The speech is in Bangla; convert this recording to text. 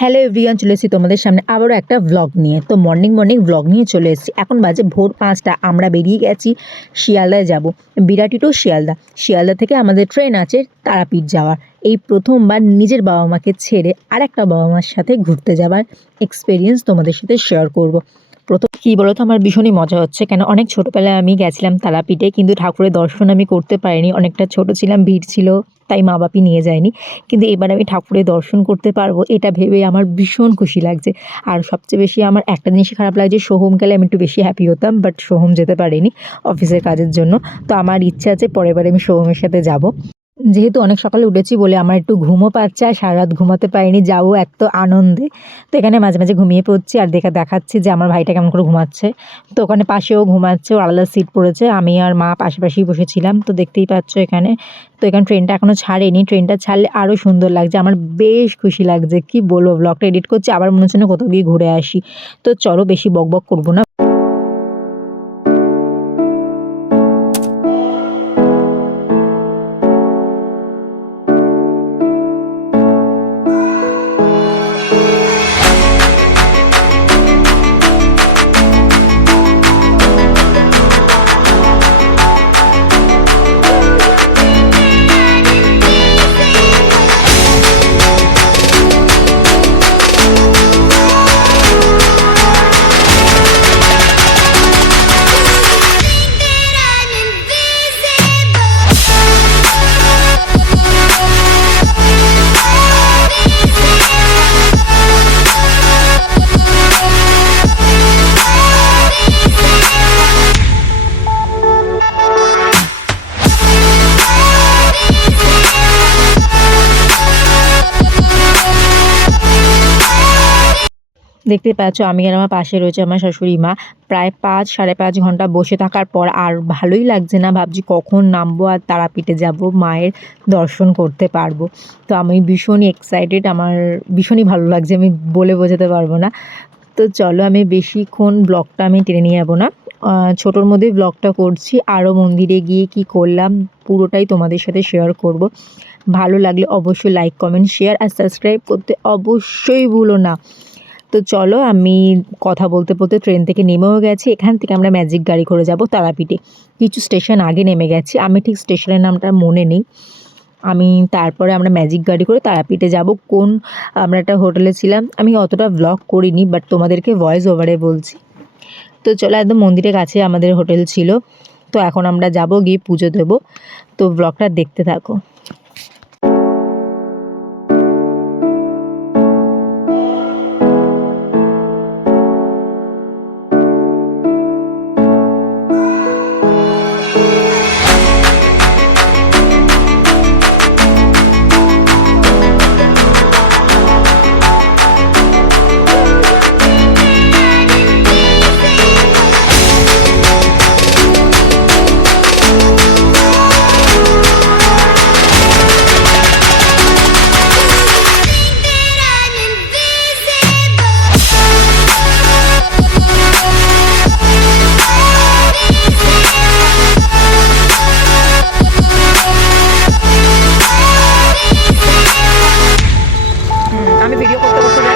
হ্যালো এভরিওয়ান, চলে এসেছি তোমাদের সামনে আবারও একটা ব্লগ নিয়ে। তো মর্নিং ব্লগ নিয়ে চলে এসেছি। এখন বাজে ভোর 5টা। আমরা বেরিয়ে গেছি শিয়ালদায় যাব, বিরাটি টু শিয়ালদা থেকে আমাদের ট্রেন আছে তারাপীঠ যাওয়ার। এই প্রথমবার নিজের বাবা মাকে ছেড়ে আরেকটা বাবা মার সাথে ঘুরতে যাওয়ার এক্সপিরিয়েন্স তোমাদের সাথে শেয়ার করব। প্রথম কী বলো তো, আমার ভীষণই মজা হচ্ছে, কেন অনেক ছোটোবেলায় আমি গেছিলাম তারাপীঠে, কিন্তু ঠাকুরের দর্শন আমি করতে পারিনি, অনেকটা ছোট ছিলাম, ভিড় ছিল, তাই মা বাপি নিয়ে যায়নি। কিন্তু এবার আমি ঠাকুরের দর্শন করতে পারবো এটা ভেবে আমার ভীষণ খুশি লাগছে। আর সবচেয়ে বেশি আমার একটা জিনিসই খারাপ লাগছে, সোহম গেলে আমি একটু বেশি হ্যাপি হতাম, বাট সোহম যেতে পারিনি অফিসের কাজের জন্য। তো আমার ইচ্ছা আছে পরের বারে আমি সোহমের সাথে যাব। যেহেতু অনেক সকালে উঠেছি বলে আমার একটু ঘুমও পাচ্ছে, আর সারা রাত ঘুমাতে পারিনি, যাবো এত আনন্দে। তো এখানে মাঝে মাঝে ঘুমিয়ে পড়ছি আর দেখাচ্ছি যে আমার ভাইটা কেমন করে ঘুমাচ্ছে। তো ওখানে পাশেও ঘুমাচ্ছে, ও আলাদা সিট পড়েছে, আমি আর মা পাশাপাশি বসেছিলাম। তো দেখতেই পাচ্ছ এখানে। তো এখানে ট্রেনটা এখনও ছাড়েনি, ট্রেনটা ছাড়লে আরও সুন্দর লাগছে, আমার বেশ খুশি লাগছে। কি বলবো, ব্লগটা এডিট করছি, আবার মনে হচ্ছে না কোথাও গিয়ে ঘুরে আসি। তো চলো বেশি বক করবো না। দেখতে পাচ্ছ আমি আর আমার পাশে রয়েছে আমার শাশুড়ি মা। প্রায় 5-5.5 ঘন্টা বসে থাকার পর আর ভালোই লাগছে না, ভাবছি কখন নামবো আর তারাপীঠে যাব, মায়ের দর্শন করতে পারবো। তো আমি ভীষণই এক্সাইটেড, আমার ভীষণই ভালো লাগছে, আমি বলে বোঝাতে পারবো না। তো চলো, আমি বেশিক্ষণ ব্লগটা আমি টেনে নিয়ে যাবো না, ছোটোর মধ্যেই ব্লগটা করছি। আরও মন্দিরে গিয়ে কি করলাম পুরোটাই তোমাদের সাথে শেয়ার করব। ভালো লাগলে অবশ্যই লাইক, কমেন্ট, শেয়ার আর সাবস্ক্রাইব করতে অবশ্যই ভুলো না। তো চলো, আমি কথা বলতে বলতে ট্রেন থেকে নেমেও গেছি। এখান থেকে আমরা ম্যাজিক গাড়ি করে যাব তারাপীঠে। কিছু স্টেশন আগে নেমে গেছি, আমি ঠিক স্টেশনের নামটা মনে নেই। তারপরে আমরা ম্যাজিক গাড়ি করে তারাপীঠে যাব। আমরা একটা হোটেলে ছিলাম, আমি অতটা ব্লগ করিনি, বাট তোমাদেরকে ভয়েস ওভারে বলছি। তো চলো, একদম মন্দিরের কাছে আমাদের হোটেল ছিল। তো এখন আমরা যাব, গিয়ে পুজো দেবো। তো ব্লগটা দেখতে থাকো। আমি ভিডিও করতে করতে